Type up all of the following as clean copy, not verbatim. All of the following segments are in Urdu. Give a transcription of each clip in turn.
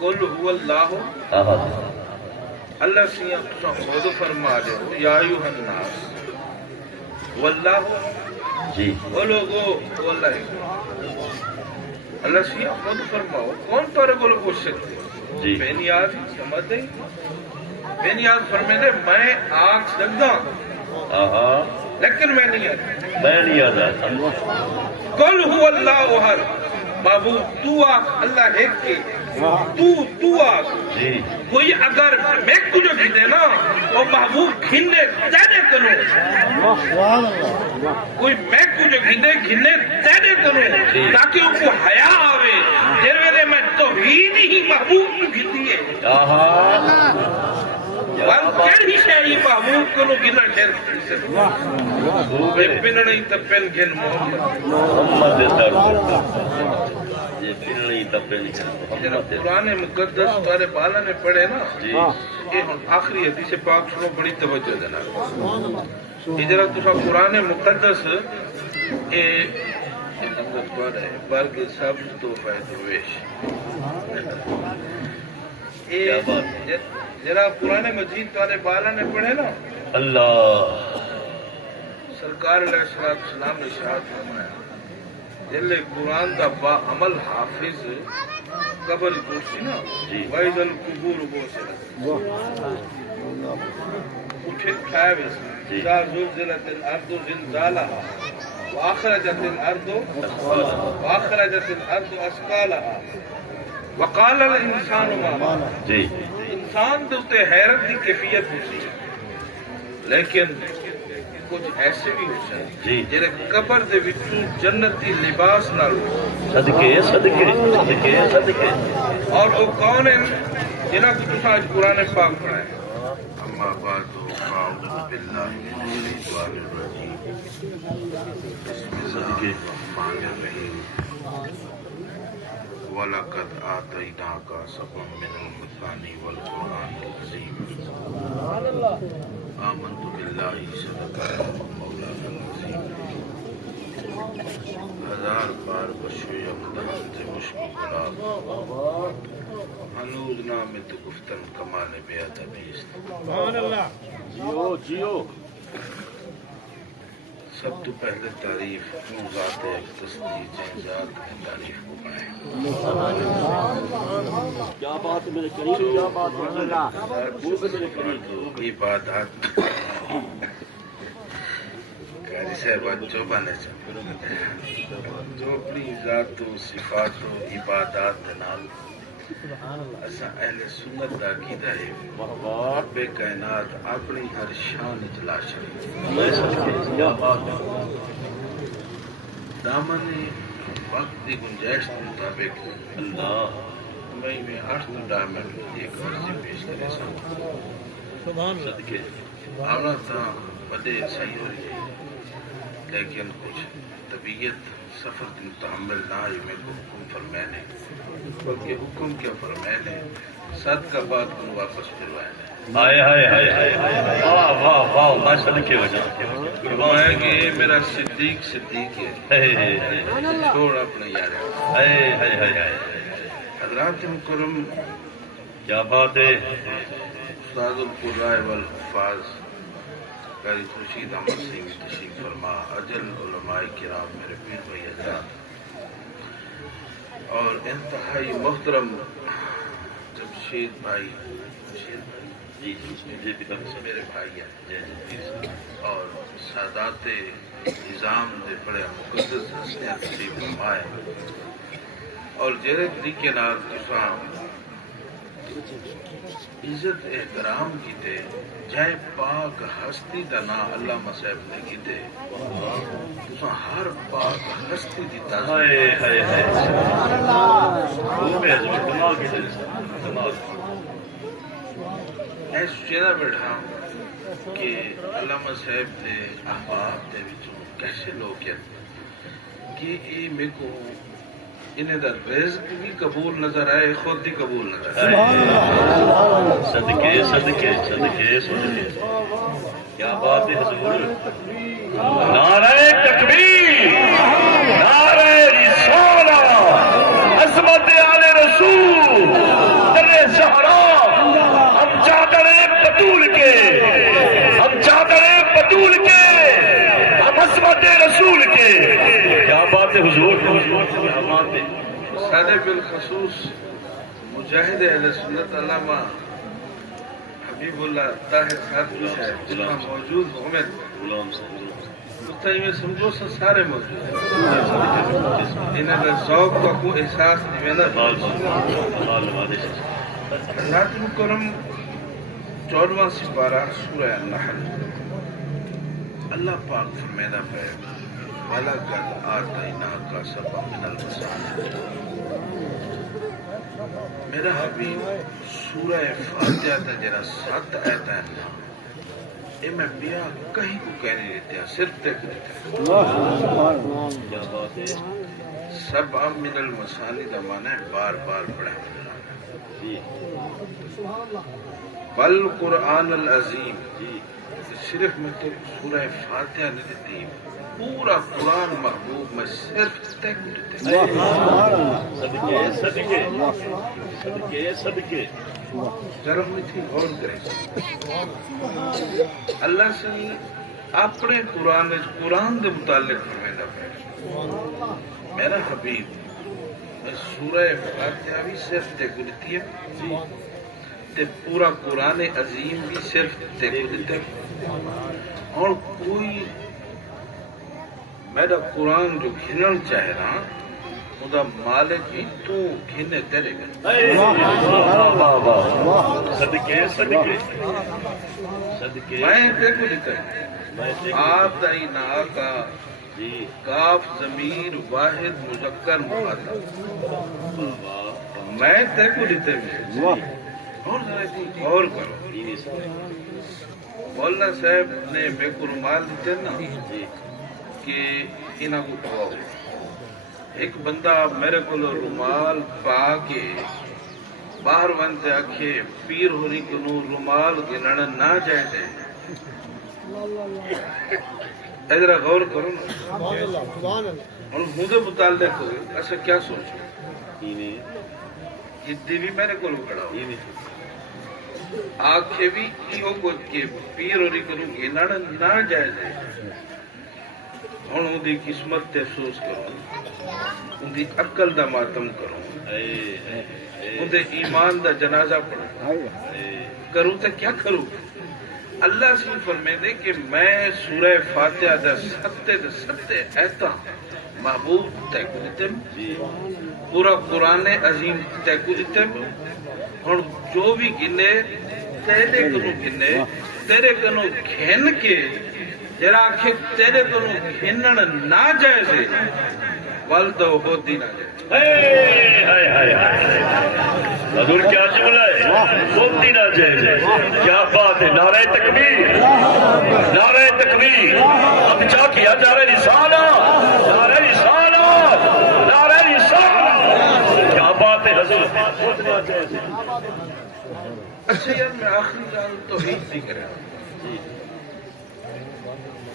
قل هو اللہ اللہ سیاں تساں خود فرما دے یا ایھا الناس واللہ جی وہ لوگو واللہ اللہ سیاں خود فرماؤ کون تورے کو پوچھ سکتے جی بے نیاز سمجھ دیں بے نیاز فرمے دے میں آنکھ سکتا لیکن میں نہیں آتا میں نہیں آتا قل هو اللہ احد معبود تو آخ اللہ ایک کے تو آخ جی کوئی اگر میں کچھ گھنے نا وہ محبوب گھنے تیرے کنو کوئی میں کچھ گھنے تیرے کنو تاکہ ان کو حیاء آوے جر ویلے میں توحید ہی محبوب کو گھنی ہے وال کیڑی شاہی محبوب کنو گھنا شہر بے پن نہیں تپن گھن محمد یہ پھر نہیں تپن گھن قرآن مقدس تارے بالا نے پڑھے نا جی یہ آخری حدیث پاک سنو بڑی توجہ دینا ہجرت تسا قرآن مقدس بلکہ سب تو فائدویش جرا قرآن مجید تارے بالا نے پڑھے نا اللہ سرکار علیہ السلام نے ارشاد فرمایا جلے قرآن دا با عمل حافظ قبر پوچھی نا وَإِذَ الْقُبُورُ بُعْثِرَتْ اٹھے کھائے ویسے اِذَا زُلْزِلَتِ الْأَرْضُ زِلْزَالَهَا وَأَخْرَجَتِ الْأَرْضُ أَثْقَالَهَا وَقَالَ الْإِنسَانُ مَا لَهَا جی انسان دوتے حیرت دی کیفیت ہوتی ہے لیکن کچھ ایسے بھی ہو جی سکتے جنہیں قبر دے وچوں جنتی لباس نہ لو صدقے صدقے صدقے صدقے اور وہ کون ہیں جنہاں کو تسا آج قرآن پاک پڑھائے اما بعد اعوذ باللہ من الشیطان الرجیم بسم اللہ الرحمن الرحیم وَلَقَدْ آتَيْنَاكَ سَبْعًا مِنَ الْمَثَانِي وَالْقُرْآنِ الْعَظِيمِ آمنت باللہ صدق مولانا العظیم ہزار بار بشوی امتحان سے مشکل گلاب ہنوز نام تو گفتن کمال بیادبیست جیو جیو سب تو پہلے تعریف ذات تصدیق ذات کی تعریف کو پائے کیا بات ہے میرے قریب کیا بات ہے عبادات قاری صاحبہ جو بنے جو اپنی ذات و صفات و عبادات دنال اسا اہل سنت دا عقیدہ ہے رب کائنات اپنی ہر شان اجلا شریف دامن وقت کی گنجائش کے مطابق اللہ میں 8 ڈامن ایک عرضی پیش کرے صدقے آنا تھا بدے صحیح ہو رہی ہے لیکن کچھ طبیعت سفر کی متحمل نہ آئی میں کو حکم فرمائنے بلکہ حکم کیا فرمائنے صد کا بعد کو واپس پھروائے ہائے ہائے ہائے ہائے واہ واہ واہ میں صدقے وجہ فرمایا کہ میرا صدیق صدیق ہے چھوڑ اپنے یار ہائے ہائے ہائے ہائے حضرات مکرم کیا بات ہے استاد القرائے والحفاظ قاری خورشید احمد سیمی تشریف فرما اجل علماء کرام میرے پیر بھائی حضرات اور انتہائی محترم جمشید بھائی جی جی میرے بھائی ہیں اور سادات نظام دے بڑے مقدس حسنیاں تشریف فرمائے اور جیرے طریقے نال تساں عزت احترام کیتے جائے پاک ہستی دا نا علامہ صاحب نے کیتے تساں ہر پاک ہستی دی تعظیم ہائے ہائے ہائے کمال کی کمال ایس چیزا بیٹھا کہ علامہ صاحب دے احباب دے وچوں کیسے لوگ ہیں کہ یہ میرے کو انہیں دا رزق بھی قبول نظر آئے خود بھی قبول نظر آئے صدقے صدقے صدقے صدقے کیا بات ہے حضور نعرہ تکبیر نعرہ رسالہ عظمت آل رسول ہے حضور کیا بات ہے سارے بالخصوص مجاہد اہل سنت علامہ حبیب اللہ طاہر صاحب صاحب جنہاں موجود ہمیں غلام صاحب اتنا میں سمجھو سا سارے موجود ہیں انہیں کا ذوق کا کوئی احساس نہیں میں حضرات مکرم 14واں سپارہ سورہ النحل اللہ پاک فرمیدہ ہے وَلَقَدْ آتَيْنَاكَ سَبْعًا مِنَ الْمَثَانِي میرا حبیب سورہ فاتحہ تا جرا 7 آیت ہے اے میں بیا کہیں کو کہنے دیتے ہیں صرف تے کو دیتے ہیں سبعًا من المثانی دا معنی ہے بار بار پڑھیں بل قرآن العظیم صرف میں تو سورہ فاتحہ نہیں دیتی پورا قرآن محبوب میں صرف تے کو دیتے ہیں صدقے ذرا ہوئی تھی غور کریں اللہ سے اپنے قرآن دے متعلق فرمائدہ ہے میرا حبیب میں سورہ فاتحہ بھی صرف تے کو دیتی ہے تے پورا قرآن عظیم بھی صرف تے کو دیتے ہیں اور کوئی میرا قرآن جو گھنن چاہے رہا خدا مالک ہی تو گھنے تیرے گئے میں تے کو دیتا ہے آپ دائی ناکا کاف ضمیر واحد مذکر مخاطب میں تے کو دیتے ہیں اور ذرا اتنی غور کرو مولانا صاحب نے بے کو رومال دیتے نا کہ انہاں کو پاؤ ایک بندہ میرے کو رومال پا کے باہر ونتے آکھے پیر ہونی کنو رومال گنڑ نہ جائے دے ادھر غور کرو نا اور مجھے متعلق ہو ایسا کیا سوچو یہ دیوی میرے کو کھڑا ہو آکھے بھی ایو کو کہ پیر ہونی کنو گنڑ نہ جائے دے ہوں ان کی قسمت تے افسوس کرو ان کی عقل دا ماتم کرو ان دے ایمان دا جنازہ پڑھو کروں تے کیا کروں اللہ سے فرمائے دے کہ میں سورہ فاتحہ دا ستے ایتا محبوب تے کو دیتے پورا قرآن عظیم تے کو دیتے اور جو بھی گنے تیرے کنو گنے تیرے کنو گھن کے جرا آنکھیں تیرے کنو گھنن نہ جائے ول تو ہوتی نہ جائے حضور کیا جملہ ہے ہوتی نہ جائے کیا بات ہے نعرہ تکبیر نعرہ تکبیر اب کیا کیا نعرہ رسالہ نعرہ رسالہ نعرہ رسالہ کیا بات ہے حضور ہوتی نہ جائے اچھا یار میں آخری جان توحید بھی کریں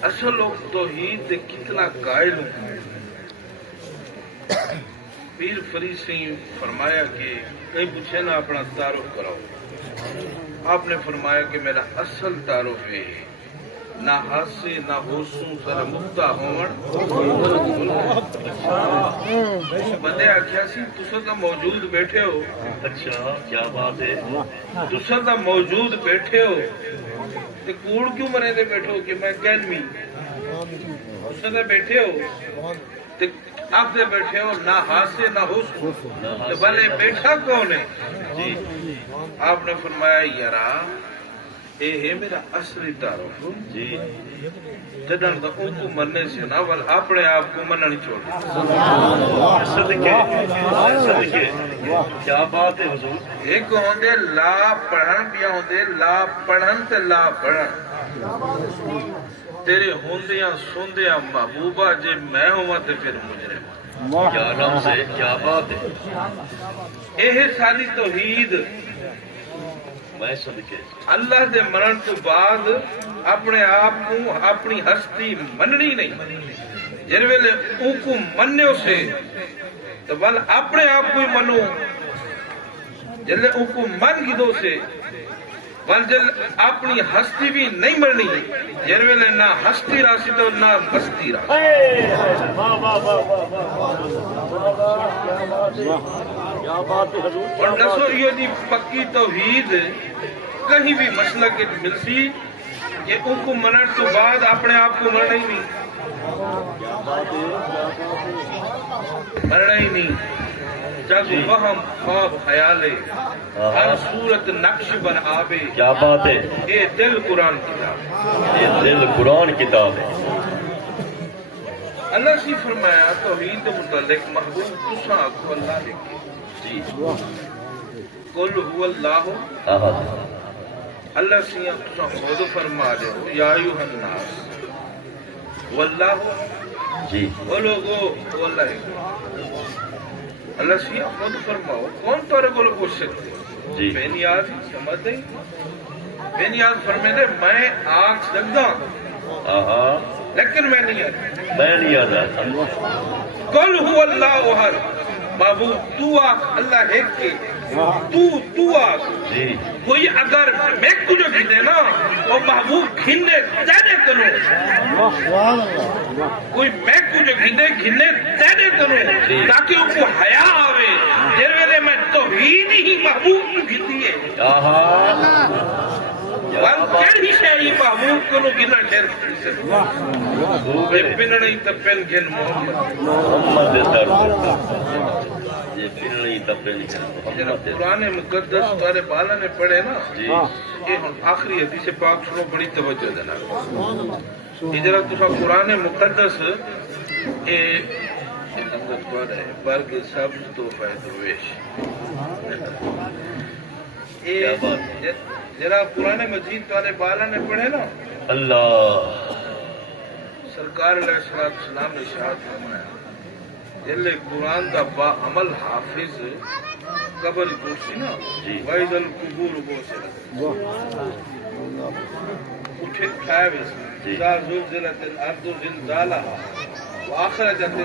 اصل لوگ توحید دے کتنا قائل ہوں پیر فرید سے فرمایا کہ کہیں پوچھے نا اپنا تعارف کراؤ آپ نے فرمایا کہ میرا اصل تعارف ہے نہ ہاسے نہ ہوسوں سر مبتا ہون بندے آکھیا سی تسا دا موجود بیٹھے ہو اچھا کیا بات ہے تسا دا موجود بیٹھے ہو تے کوڑ کیوں مرے دے بیٹھے ہو کہ میں کہنوی تسا دا بیٹھے ہو تے آپ دے بیٹھے ہو نہ ہاسے نہ ہوسوں تو بھلے بیٹھا کون ہے آپ نے فرمایا یارا اے ہے میرا اصلی تعارف جی جدن تو ان کو مرنے سے نہ بل اپنے آپ کو مننی چھوڑ صدقے صدقے کیا بات ہے حضور ایک ہوندے لا پڑھن بیا ہوندے لا پڑھن تے لا پڑھن تیرے ہوندیاں سوندیاں محبوبہ جے میں ہوں تے پھر مجرم کیا لفظ ہے کیا بات ہے اے ساری توحید میں صدقے اللہ دے مرن تو بعد اپنے آپ کو اپنی ہستی مننی نہیں جن ویلے ان کو مننے سے تو بل اپنے آپ کو ہی منو جن ان کو من گدو سے ونجل اپنی ہستی بھی نہیں مرنی جن ویلے نہ ہستی راسی تو نہ مستی راسی اور نسو یہ دی پکی توحید کہیں بھی مسئلہ کے ملسی کہ ان کو منن تو بعد اپنے آپ کو مرنا ہی نہیں جب وہم خواب خیالے ہر صورت نقش بن آبے کیا بات ہے اے دل قرآن کتاب یہ دل قرآن کتاب ہے اللہ سے فرمایا توحید متعلق محبوب تسا کو اللہ لکھے جی قل هو اللہ احد اللہ سے تسا خود فرما دے یا ایوہ الناس واللہ جی وہ لوگو واللہ اللہ سے خود فرماؤ کون تورے کو لوگ پوچھ سکتے جی بے نیاز سمجھ دیں بے نیاز فرمے دے میں آگ سکتا لیکن میں نہیں آتا میں نہیں آتا قل هو اللہ احد بابو تو آگ اللہ ایک کے تو آگ جی کوئی اگر میں کچھ گھنے نا وہ محبوب گھنے تینے کنو کوئی میں کچھ گھنے تینے کنو تاکہ ان کو حیاء آوے جر ویلے میں توحید ہی محبوب کو گھنی ہے وان کر ہی شاہی محبوب کنو گھنا شہر پن نہیں تپن گھن محمد در یہ پھر نہیں تپن گھن قرآن مقدس تارے بالا نے پڑھے نا یہ آخری حدیث پاک سنو بڑی توجہ دینا ہجرہ تسا قرآن مقدس بلکہ سب تو فائدویش جرا قرآن مجید تارے بالا نے پڑھے نا اللہ سرکار علیہ السلام نے ارشاد فرمایا جلے قرآن دا با عمل حافظ قبر پوچھی نا وائز القبور بوسر اٹھے کھائے ویسے اذا زلزلت الارض زلزالها واخرجت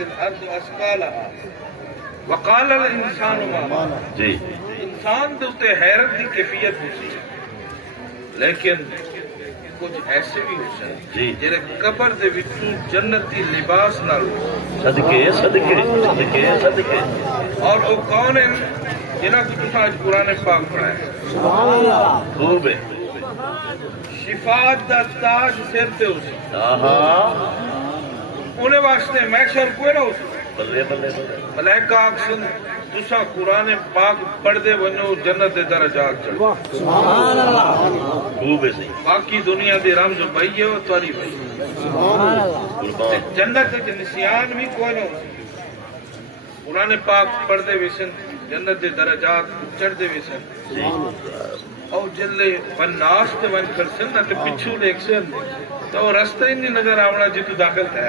الارض اسقالها وقال الانسان ما جی انسان دوتے حیرت دی کیفیت ہوتی لیکن کچھ ایسے بھی ہو سکتے جنہیں قبر دے وچوں جنتی لباس نہ لو صدقے اور وہ کون ہیں جنہاں کو تسا آج قرآن پاک پڑھا ہے خوب ہے شفاعت دا تاج سر تے ہو سکتا انہیں واسطے محشر کوئی نہ ہو سکتا بلے ملائکہ آکسن تسا قرآن پاک پڑھ دے ونو جنت دے درجات چڑھ خوب ہے صحیح باقی دنیا دے رمز بھائی ہے وہ تواری بھائی جنت دے نسیان بھی کوئی نہ ہو قرآن پاک پڑھ دے ویسن جنت دے درجات چڑھ دے ویسن اور جلے ون ناس تے ون کرسن نا تے پچھو لیک سن تو رستہ ہی نہیں نظر آونا جتو داخل تھا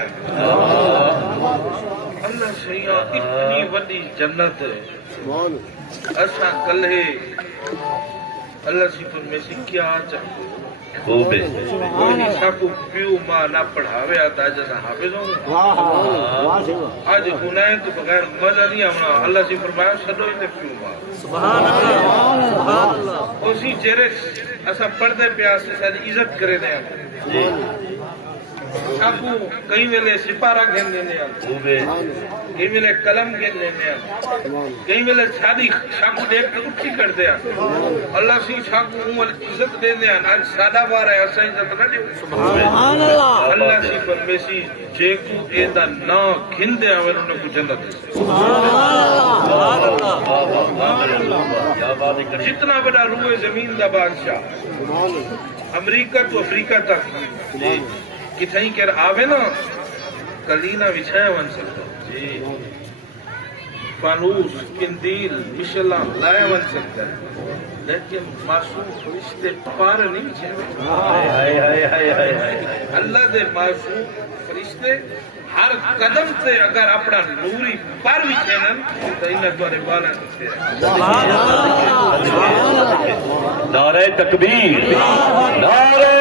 اللہ سیاں اتنی وڈی جنت اسا کلے اللہ سی پر میں سی کیا چاہتے خوب ہے کوئی نہیں ساکو پیو ماں نہ پڑھاوے آتا جیسا حافظ ہوں آج گناہیں تو بغیر مزہ نہیں آمنا اللہ سی فرمایا سدو ہی تے پیو ماں اسی چہرے اسا پڑھتے پیاس سے ساری عزت کرے دیں ساکو کئی ویلے سپارہ گھن لینے کئی ویلے قلم گھن لینے کئی ویلے شادی ساکو دیکھ اٹھی کر دیا اللہ سی ساکو عمر عزت دے دیا آج سادہ بار ہے ایسا عزت نہ دے اللہ سی پر میں سی جیکو ایدہ نا گھن دیا میں انہوں نے کو جنت جتنا بڑا روح زمین دا بادشاہ امریکہ تو افریقہ تک کتھائی کر آوے نا کلینا وچھایا ون سکتا فانوس کندیل مشلا لایا ون سکتا ہے لیکن معصوم فرشتے پار نہیں چھے اللہ دے معصوم فرشتے ہر قدم سے اگر اپنا نوری پر بھی چھینن تو انہیں دوارے بالا سکتے ہیں نعرہ تکبیر نعرہ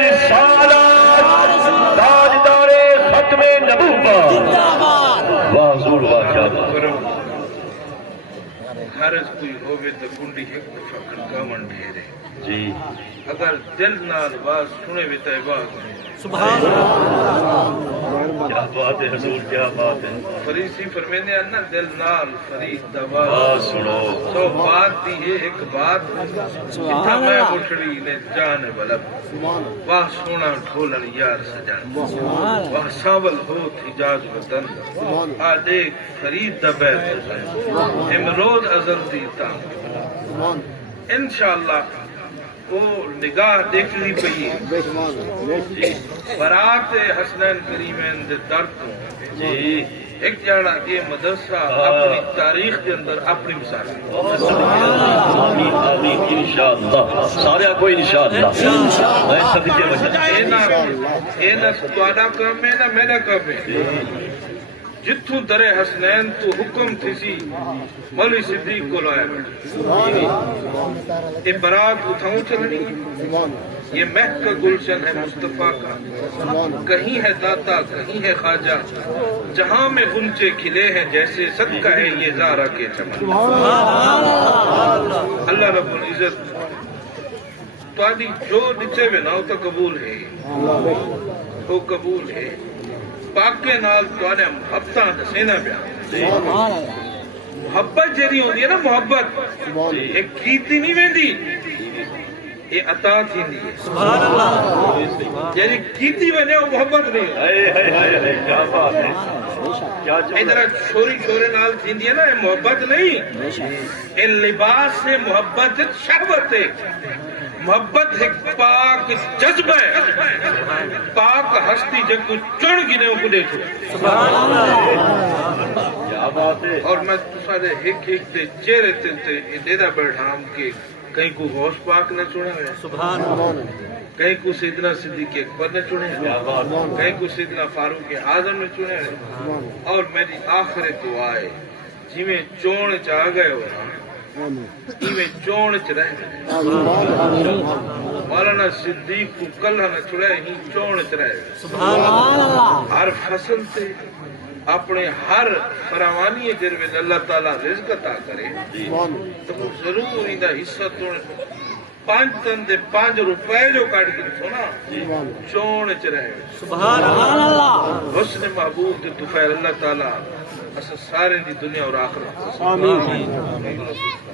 رسالت تاجدار ختم نبوت واہ حضور واہ کیا بات گھر کوئی ہوئے تو کنڈی ایک دفعہ کھڑکاون ڈھیرے جی اگر دل نال باز سنے بھی تو بات سبحان اللہ کیا بات ہے حضور کیا بات ہے فریسی فرمینے ہیں نا دل نال فرید دا سنو تو بات دی ہے ایک بات اتھا میں اٹھڑی نے جان بلب واہ سونا ڈھولن یار سجان واہ ساول ہو حجاز وطن آ دیکھ فرید دا بیت امروز ازل دیتا انشاءاللہ وہ نگاہ دیکھنی پئی برات حسنین کریمین دے درد جی ایک جاڑا یہ مدرسہ اپنی تاریخ کے اندر اپنی مثال آمین آمین انشاءاللہ سارے کو انشاءاللہ میں صدقے وجہ اینا توانا کام ہے نا میرا کام ہے جتوں در حسنین تو حکم تھی سی مولی صدیق کو لایا بیٹھا یہ برات اٹھاؤں چلنی یہ مہک کا گلشن ہے مصطفیٰ کا کہیں ہے داتا کہیں ہے خواجہ جہاں میں غنچے کھلے ہیں جیسے صدقہ ہے یہ زارہ کے چمن اللہ رب العزت تو آدھی جو نچے میں ناؤ تو قبول ہے وہ قبول ہے پاکے نال تو آنے محبتاں دسینا پیا محبت جیری ہوندی ہے نا محبت ایک کیتی نہیں ویندی یہ عطا تھی نہیں ہے سبحان اللہ یعنی کیتی بنے وہ محبت نہیں ہے کیا بات ہے کیا ادھر چھوری چھورے نال تھی ہے نا یہ محبت نہیں یہ لباس سے محبت شہوت ہے محبت ایک پاک جذبہ ہے پاک ہستی جب کو چڑھ گنے وہ کو دیکھو سبحان اللہ کیا بات ہے اور میں تسارے ایک ایک دے چہرے تے دیدہ بیٹھام کے کہیں کو غوث پاک نہ چنے ہوئے سبحان اللہ کہیں کو سیدنا صدیق اکبر نے چنے ہوئے کہیں کو سیدنا فاروق اعظم نے چنے ہوئے اور میری آخر دعا ہے جی میں چون چاہ گئے ہو میں چون چ رہ گئے مولانا صدیق کو کلہ نہ چھڑے ہی چون چ رہ گئے سبحان اللہ ہر فصل سے اپنے ہر فراوانی جروے اللہ تعالیٰ رزق عطا کرے تو وہ ضرور انہا حصہ توڑے 5 تن دے 5 روپے جو کاٹ کے سونا چون چ رہے سبحان اللہ حسن محبوب دے تو خیر اللہ تعالیٰ اسا سارے دی دنیا اور آخرت آمین